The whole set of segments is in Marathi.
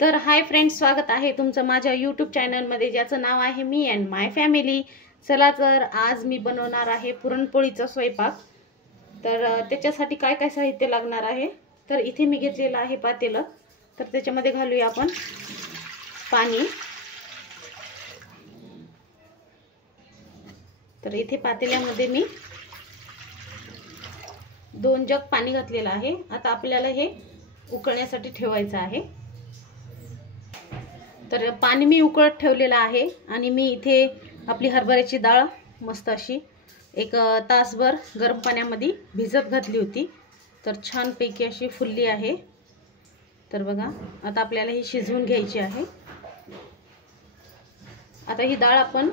तर हाय फ्रेंड्स, स्वागत आहे तुमचं माझ्या यूट्यूब चॅनलमध्ये ज्याचं नाव आहे मी अँड माय फॅमिली। चला तर आज मी बनवणार आहे पुरणपोळीचा स्वयंपाक। तर त्याच्यासाठी काय काय साहित्य लागणार आहे तर इथे मी घेतलेलं आहे पातेलं। तर त्याच्यामध्ये घालूया आपण पाणी। तर इथे पातेल्यामध्ये मी 2 जग पाणी घातलेलं आहे। आता आपल्याला हे उकळण्यासाठी ठेवायचं आहे। तर पाणी मी उकळत ठेवलेलं आहे आणि मी इथे आपली हरभऱ्याची डाळ मस्त अशी 1 तासभर गरम पाण्यामध्ये भिजत घातली होती। तर छान पैकी अशी फुलली आहे। तर बघा, आता आपल्याला ही शिजवून घ्यायची आहे। आता ही डाळ आपण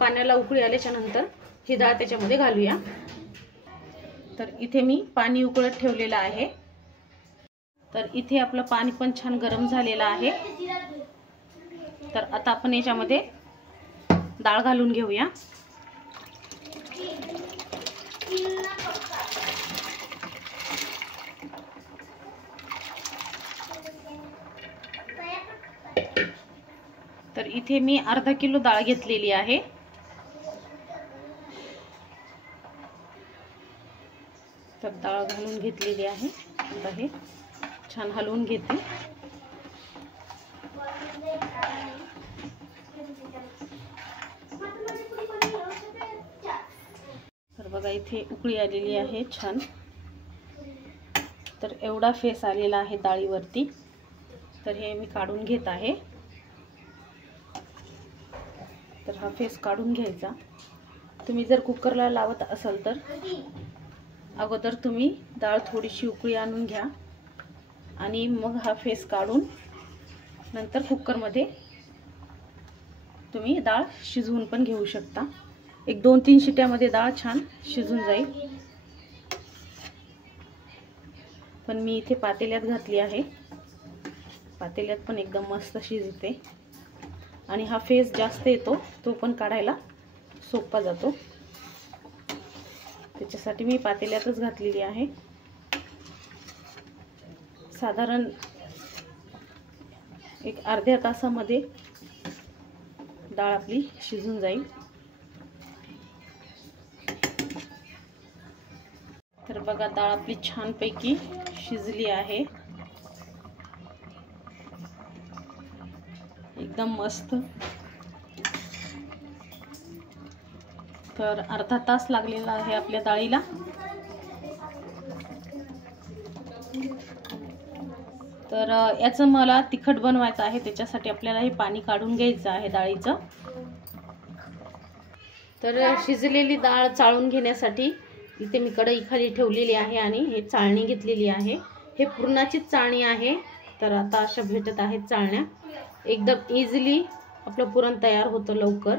पाण्याला उकळी आल्याच्या नंतर ही डाळ त्याच्यामध्ये घालूया। तर इथे मी पाणी उकळत ठेवलेलं आहे। तर इथे आपलं पाणी पण छान गरम झालेलं आहे। तर आता आपण याच्यामध्ये डाळ घालून घेऊया। तर इथे मी अर्धा किलो डाळ घेतलेली आहे। तर डाळ घालून घेतलेली आहे। आता हे छान हलवून घेते। तर बघा, इथे उकळी आलेली आहे छान। तर एवढा फेस आलेला आहे डाळीवरती। तर हे मी काढून घेत आहे। तर हा फेस काढून घ्यायचा। तुम्ही जर कुकरला लावत असाल तर अगोदर तुम्ही डाळ थोडीशी उकळी आणून घ्या आणि मग हा फेस काढून नंतर कुकरमध्ये तुम्ही डाळ शिजवून पण घेऊ शकता। 1-2-3 शिट्यामध्ये डाळ छान शिजून जाईल। पण मी इथे पातेल्यात घातली आहे। पातेल्यात पण एकदम मस्त शिजते आणि हा फेस जास्त येतो तो पण काढायला सोपा जातो। त्याच्यासाठी मी पातेल्यातच घातलेली आहे। साधारण एक अर्ध्या तासामध्ये डाळ आपली शिजून जाईल। तर बघा, डाळ आपली छान पैकी शिजली आहे एकदम मस्त। तर अर्धा तास लागलेला आहे आपल्या डाळीला। तर याचं मला तिखट बनवायचं आहे, त्याच्यासाठी आपल्याला हे पाणी काढून घ्यायचं आहे डाळीचं। तर शिजलेली डाळ चाळून घेण्यासाठी इथे मी कढई खाली ठेवलेली आहे आणि हे चाळणी घेतलेली आहे। हे पुरणाचीच चाळणी आहे। तर आता अशा भेटत आहेत चाळण्या। एकदम इझिली आपलं पुरण तयार होतं लवकर।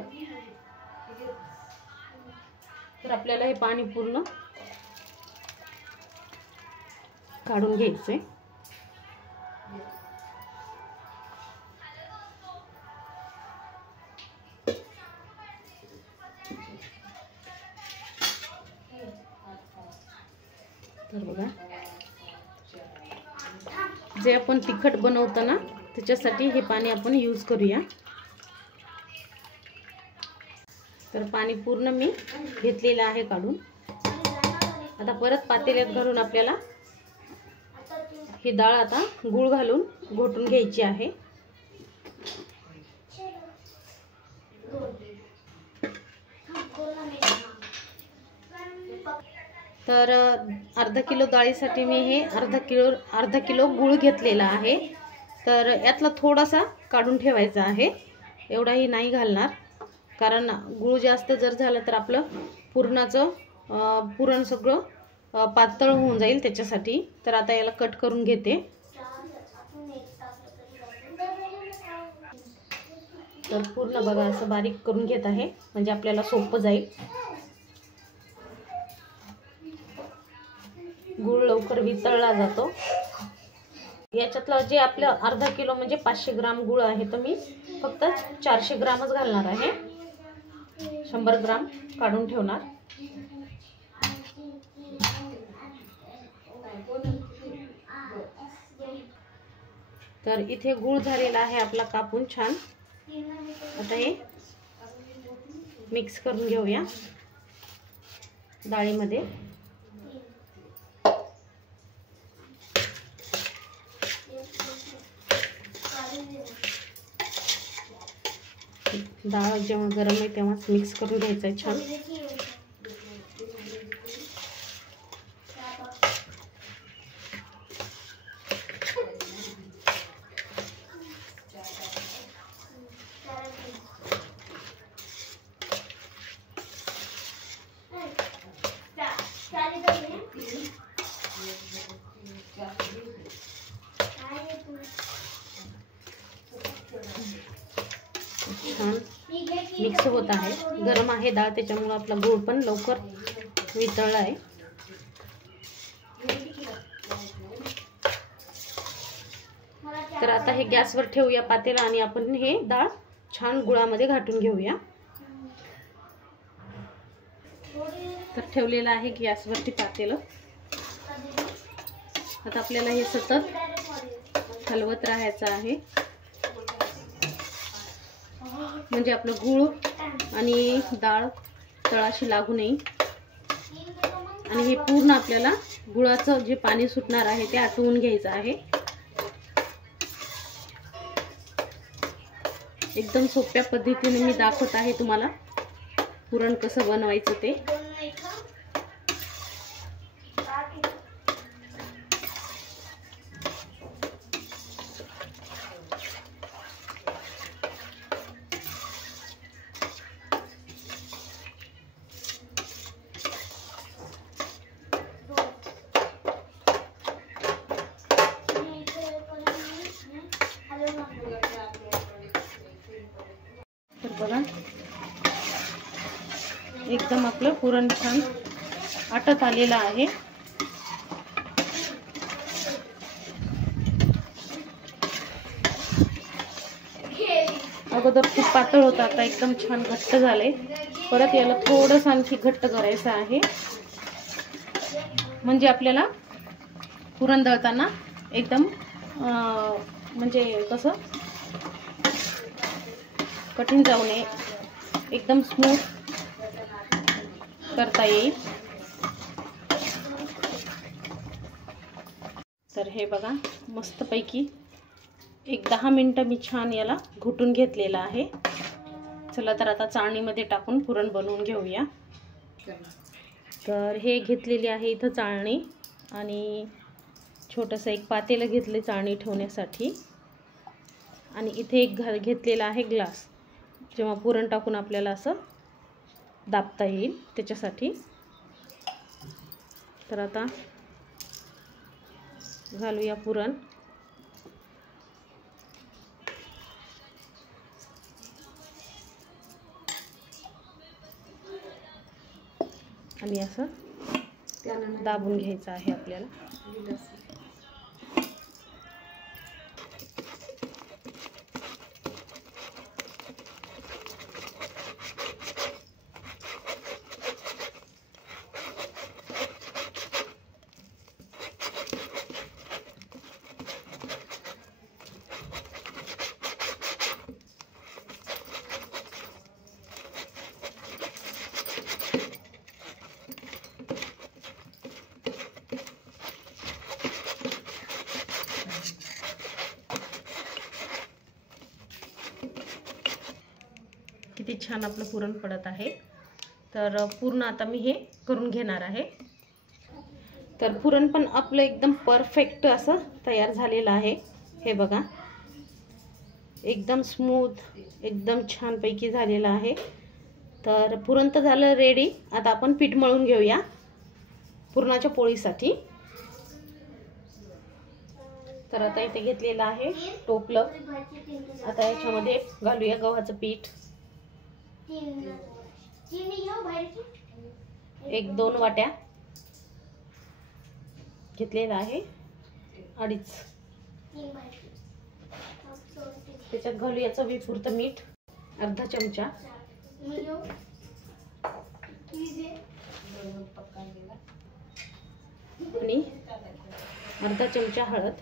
तर आपल्याला हे पाणी पूर्ण काढून घ्यायचंय। तर बघा, जे आपण तिखट बनवतो ना त्याच्यासाठी हे पाणी आपण यूज करूया। तर पाणी पूर्ण मी घेतलेलं आहे काढून। आता परत पातेल्यात घालून आपल्याला ही डाळ आता गूळ घालून घोटून घ्यायची आहे। तर अर्धा किलो डाळीसाठी मी हे अर्धा किलो गूळ घेतलेला आहे। तर यातला थोडासा काढून ठेवायचा आहे, एवढाही नाही घालणार, कारण गूळ जास्त जर झालं तर आपलं पुरण सगळं पातळ होऊन जाईल त्याच्यासाठी। तर आता याला कट करून घेते। तर पूर्ण बघा असं बारीक करून घेत आहे म्हणजे आपल्याला सोपं जाईल। गूळ लवकर वितळला जातो। याच्यातलं जे आपलं अर्धा किलो म्हणजे 500 ग्राम गूळ आहे, तर मी फक्त 400 ग्रामच घालणार आहे। 100 ग्राम काढून ठेवणार। तर इथे गूळ झालेला आहे आपला कापून छान. आता हे मिक्स करून घेऊया डाळीमध्ये. डाळ जेव्हा गरम आहे तेव्हाच मिक्स करून घ्यायचं आहे छान. छान मिक्स होत आहे. गरम आहे डाळ त्याच्यामुळे आपला गूळ पण लवकर वितळला आहे. तर आता हे गॅसवर ठेवूया पातेला आणि आपण हे डाळ छान गुळामध्ये घाटून घेऊया. तर ठेवलेलं आहे गॅसवरती पातेलं. आता आपल्याला हे सतत हलवत राहायचं आहे म्हणजे आपलं गूळ आणि डाळ तळाशी लागू नये. आणि हे पूर्ण आपल्याला गुळाचं जे पाणी सुटणार आहे ते आटवून घ्यायचं आहे. एकदम सोप्या पद्धतीने मी दाखवत आहे तुम्हाला पुरण कसं बनवायचं ते. तर बघा एकदम आपलं पुरण छान आटत आलेलं आहे. अगोदर खूप पातळ होतं, आता एकदम छान घट्ट झालंय. परत याला थोडंसं आणखी घट्ट करायचं आहे म्हणजे आपल्याला पुरण दळताना एकदम म्हणजे कसं कठीण जाऊ नये, एकदम स्मूथ करता येईल. तर हे बघा मस्तपैकी 10 मिनिटं मी छान याला घुटून घेतलेलं आहे. चला तर आता चाळणीमध्ये टाकून पुरण बनवून घेऊया. तर हे घेतलेली आहे इथं चाळणी आणि छोटंसं एक पातेलं घेतले चाळणी ठेवण्यासाठी. आणि इथे एक घेतलेला आहे ग्लास, जेव्हा पुरण टाकून आपल्याला असं दाबता येईल त्याच्यासाठी. तर आता घालूया पुरण. आणि असं दाबून घ्यायचं आहे आपल्याला. किती छान आपलं पुरण पडत आहे. तर पूर्ण आता मी हे करून घेणार आहे. तर पुरण पण आपलं एकदम परफेक्ट असं तयार झालेलं आहे. हे बघा एकदम स्मूथ, एकदम छान पैकी झालेलं आहे. तर पुरण तर झालं रेडी. आता आपण पीठ मळून घेऊया पुरणाच्या पोळीसाठी. तर आता इथे घेतलेलं आहे टोपलं. आता याच्यामध्ये घालूया गव्हाचं पीठ. 1-2 वाट्या घेतलेला आहे, 2.5. त्याच्यात घालूया चवीपुरतं मीठ, अर्धा चमचा. आणि अर्धा चमचा हळद.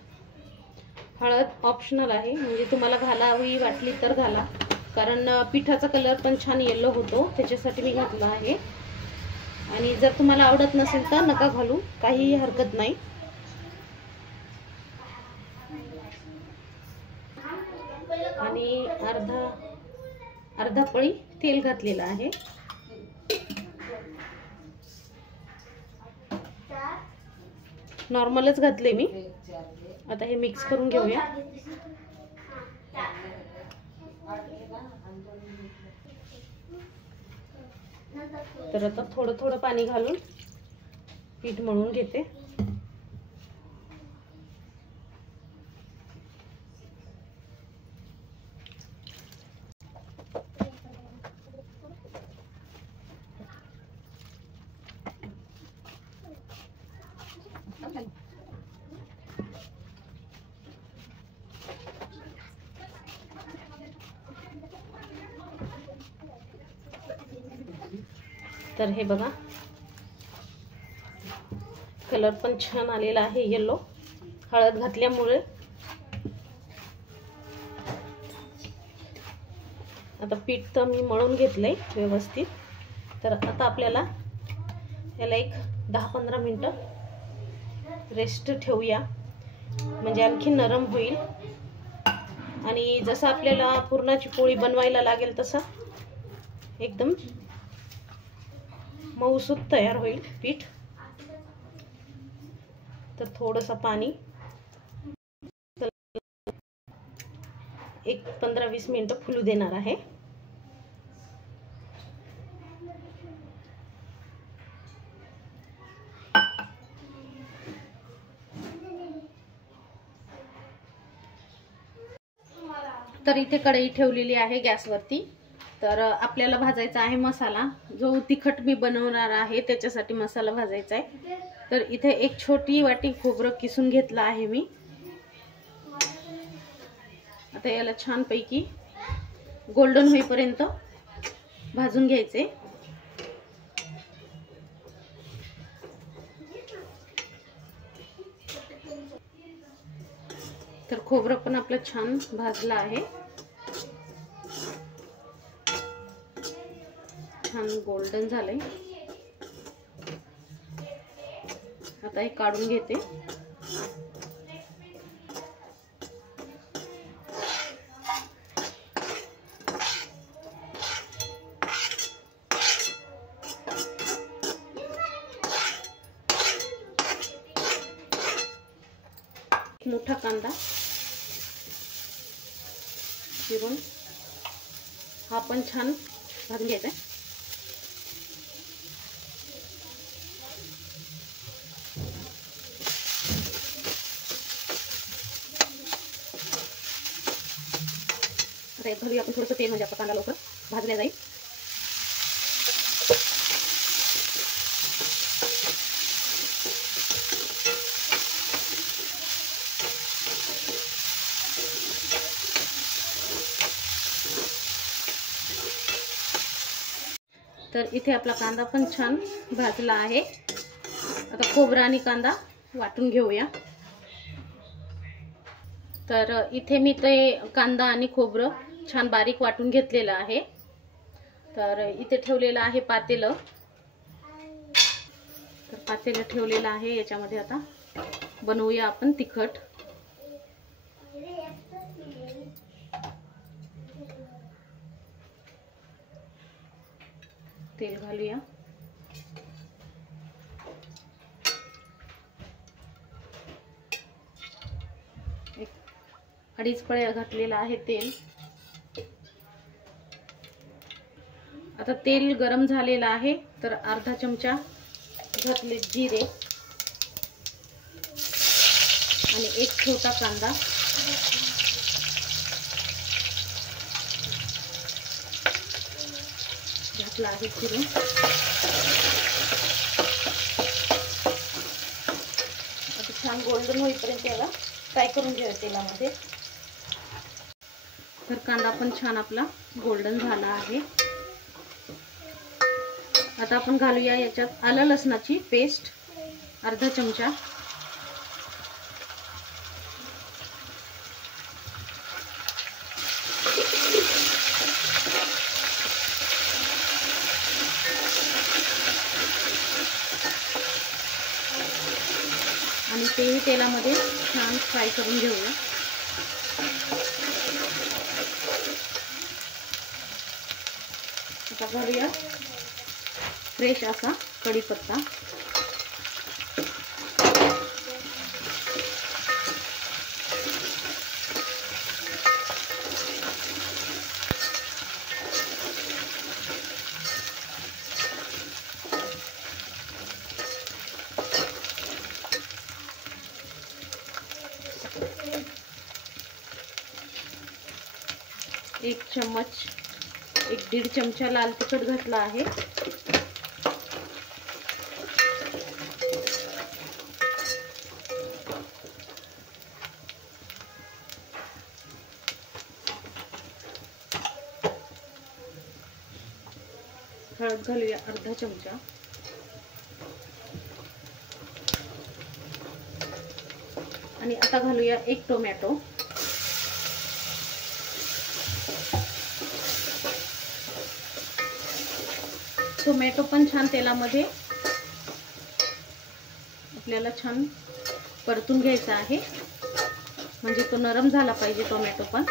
हळद ऑप्शनल आहे, म्हणजे तुम्हाला घालावी वाटली तर घाला, कारण पिठाचा कलर पण छान येलो होतो, त्याच्यासाठी मी घातला आहे. आणि जर तुम्हाला आवडत नसेल तर नका घालू, काहीही हरकत नाही. आणि अर्धा पळी तेल घातलेलं आहे. नॉर्मलच घातले मी. आता हे मिक्स करून घेऊया. तर आता थोडं थोडं पाणी घालून पीठ मळून घेते. तर हे बघा, कलर पण छान आलेला आहे येलो, हळद घातल्यामुळे. आता पीठ तर मी मळून घेतलंय व्यवस्थित. तर आता आपल्याला याला एक 10-15 मिनिटं रेस्ट ठेवूया, म्हणजे आणखी नरम होईल. आणि जसं आपल्याला पुरणाची पोळी बनवायला लागेल तसा एकदम मऊसूत तयार होईल पीठ. तर थोडंसं पाणी, एक 15-20 मिनिटं फुलू देणार आहे. तर इथे कढई ठेवलेली आहे गॅसवरती. तर आपल्याला भाजायचा आहे मसाला, जो तिखट मी बनवणार आहे त्याच्यासाठी मसाला भाजायचा आहे. तर इथे एक छोटी वाटी खोबरं किसून घेतलं आहे मी. आता याला छानपैकी गोल्डन होईपर्यंत भाजून घ्यायचे. तर खोबरं पण आपलं छान भाजलं आहे, छान गोल्डन झालंय. आता हे काढून घेते. मोठा कांदा चिरून हा पण छान भाजून घ्यायचा आहे. आता घालूया आपण थोडंसं तेल, म्हणजे आपला कांदा लवकर भाजला जाईल. तर इथे आपला कांदा पण छान भाजला आहे. आता खोबरा आणि कांदा वाटून घेऊया. तर इथे मी ते कांदा आणि खोबरं छान बारीक वाटून घेतलेलं आहे. तर इथे ठेवलेलं आहे पातेलं. तर पातेलं ठेवलेलं आहे, याच्यामध्ये आता बनवूया आपण तिखट. तेल घालूया. एक 2.5 पळ्या घातलेलं आहे तेल. आता तेल गरम झालेलं आहे, तर अर्धा चमचा घातले जिरे आणि एक छोटा कांदा. घातला आहे चिरून. आता छान गोल्डन होईपर्यंत याला फ्राय करून घ्या तेलामध्ये. तर कांदा पण छान आपला गोल्डन झाला आहे. आता आपण घालूया याच्यात आलं लसणाची पेस्ट अर्धा चमचा. तेही तेलामध्ये छान फ्राय करून घेऊया. आता घालूया फ्रेश असा कढीपत्ता. एक चम्मच, 1-1.5 चमचा लाल तिखट घातला आहे. हळद घालूया अर्धा चमचा. आणि आता घालूया 1 टोमॅटो. टोमॅटो पण छान तेलामध्ये आपल्याला छान परतून घ्यायचा आहे, म्हणजे तो नरम झाला पाहिजे टोमॅटो पण.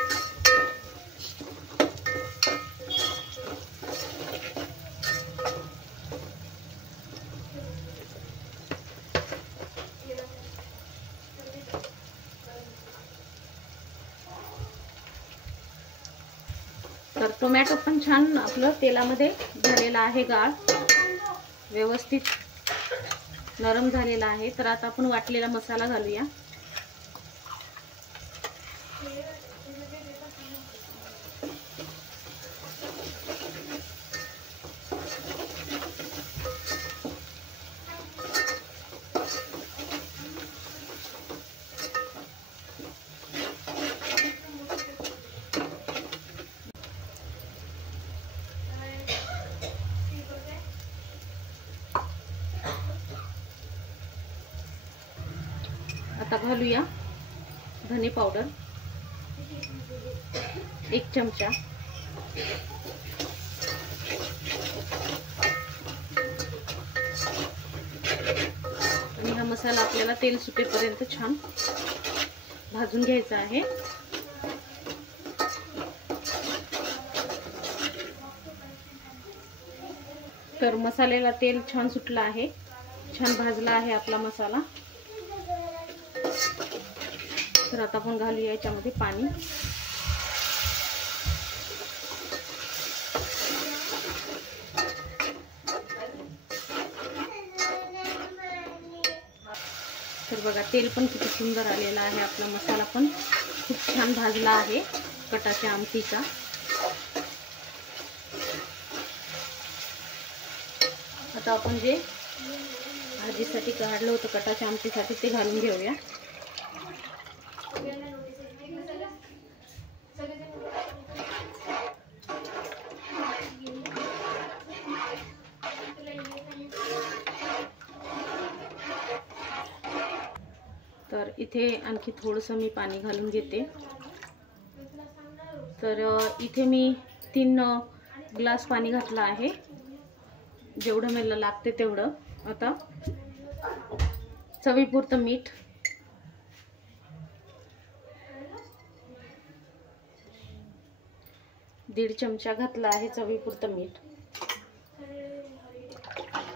तर टोमॅटो पण छान आपलं तेलामध्ये झालेला आहे, गाळ व्यवस्थित नरम झालेला आहे. तर आता आपण वाटलेला मसाला घालूया. आता घालूया धने पावडर 1 चमचा. आणि हा मसाला आपल्याला तेल सुटेपर्यंत छान भाजून घ्यायचा आहे. तर मसाल्याला तेल छान सुटलं आहे, छान भाजला आहे आपला मसाला. तर आता आपण घालूया याच्यामध्ये पाणी. तर बघा तेल पण किती सुंदर आलेला आहे. आपला मसाला पण खूप छान भाजला आहे कटाच्या आमटीचा. आता आपण जे भाजीसाठी काढलं होतं कटाच्या आमटीसाठी ते घालून घेऊया. तर इथे आणखी थोडंसं मी पाणी घालून घेते. तर इथे मी 3 ग्लास पाणी घातलं आहे, जेवढं मला लागते तेवढं. आता चवीपुरतं मीठ, दीड चमचा घातला आहे चवीपुरतं मीठ.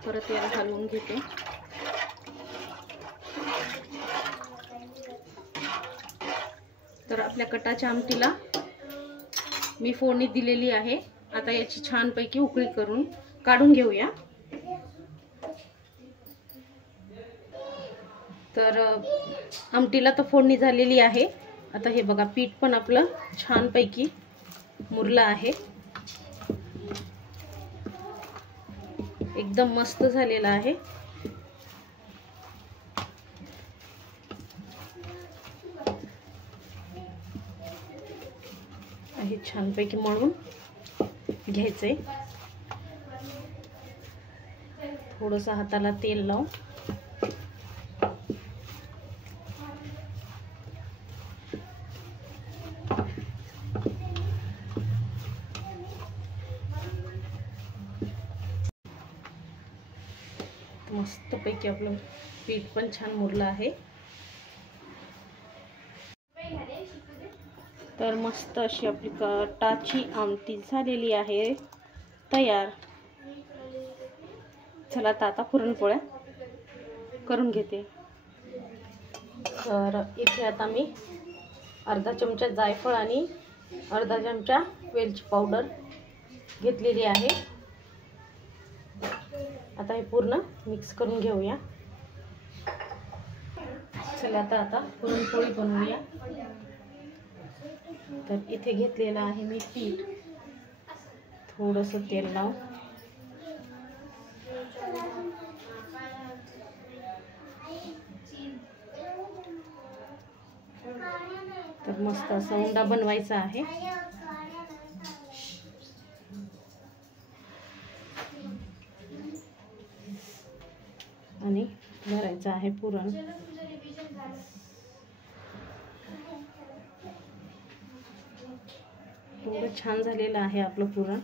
परत याला हलवून घेते. तर आपल्या कटाच्या आमटीला मी फोडणी दिलेली आहे. आता याची छानपैकी उकळी करून काढून घेऊया. तर आमटीला तर फोडणी झालेली आहे. आता हे बघा पीठ पण आपलं छानपैकी मुरलं आहे, एकदम मस्त झालेलं आहे. हे छानपैकी मळून घ्यायचंय. थोडंसं हाताला तेल लावून मस्तपैकी आपलं पीठ पण छान मुरलं आहे. तर मस्त अशी आपली कटाची आमटी झालेली आहे तयार. चला आता पुरणपोळ्या करून घेते. तर इथे आता मी अर्धा चमचा जायफळ आणि अर्धा चमचा वेलची पावडर घेतलेली आहे. आता हे पूर्ण मिक्स करून घेऊया. चला आता पुरणपोळी बनवूया. तर इथे घेतलेलं आहे मी पीठ, थोडंसं तेल लावून तर मस्त असा उंडा बनवायचा आहे. आणि भरायचं आहे पुरण. एवढं छान झालेलं आहे आपलं पुरण,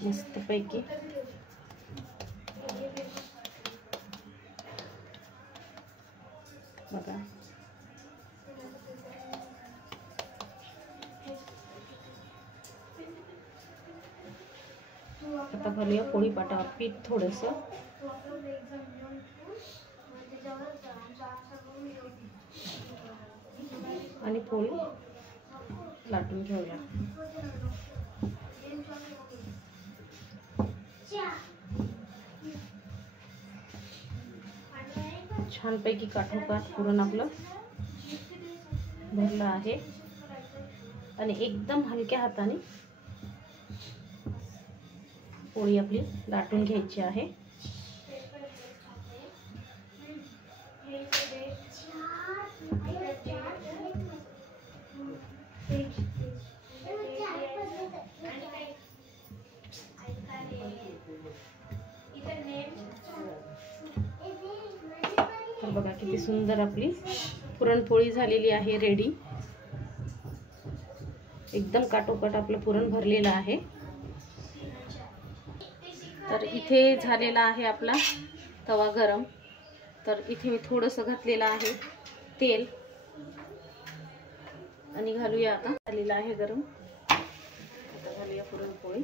मस्तपैकी. बघा आता घालूया पोळी पाटावर पीठ थोडंसं. आणि पोळी लाटून घेऊया. छानपैकी काठोकाठ पुरण आपलं भरलं आहे. आणि एकदम हलक्या हाताने पोळी आपली लाटून घ्यायची आहे. तर बघा किती सुंदर आपली पुरणपोळी झालेली आहे रेडी. एकदम काटोकाट आपलं पुरण भरलेलं आहे. तर इथे झालेला आहे आपला तवा गरम. तर इथे मी थोडंसं घातलेलं आहे तेल आणि घालूया. आता झालेला आहे गरम. आता घालूया पुरणपोळी.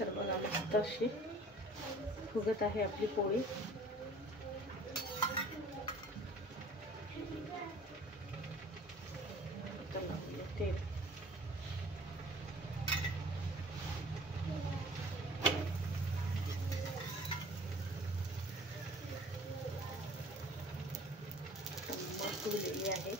तर बघा मस्त अशी फुगत आहे आपली पोळी. तेल फुगलेली आहे.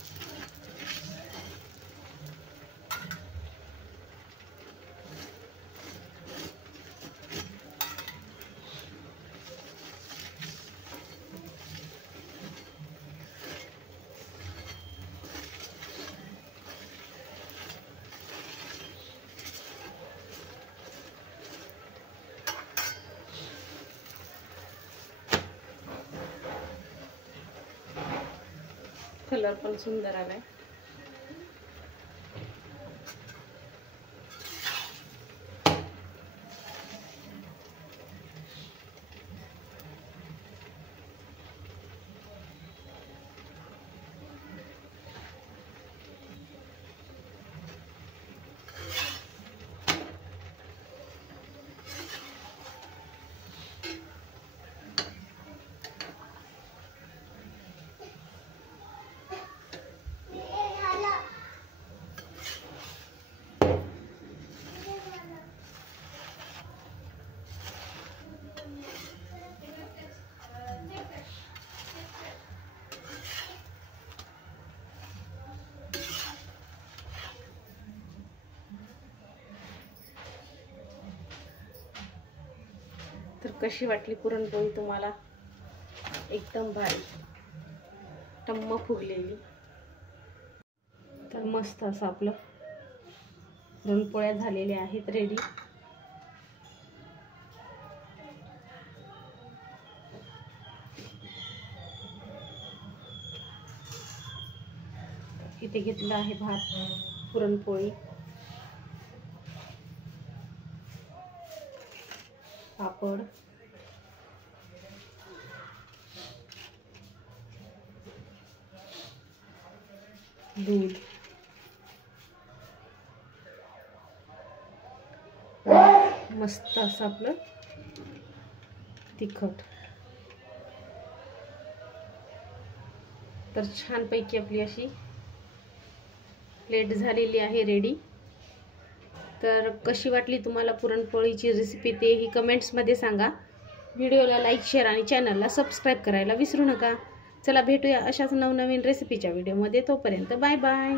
कलर पण सुंदर आलाय. तर कशी वाटली पुरणपोळी तुम्हाला? एकदम भारी, टम्म फुगलेली. तर मस्त असं आपलं पुरणपोळ्या झालेल्या आहेत रेडी. इथे घेतला आहे भात, पुरणपोळी, पापड, दूध, मस्त असं आपलं तिखट. तर छानपैकी आपली अशी प्लेट झालेली आहे रेडी. तर कशी वाटली तुम्हाला पुरणपोळीची रेसिपी ते ही कमेंट्समध्ये सांगा. व्हिडिओला लाईक, शेअर आणि चॅनलला सबस्क्राईब करायला विसरू नका. चला भेटूया अशाच नवनवीन रेसिपीच्या व्हिडिओमध्ये. तोपर्यंत बाय बाय.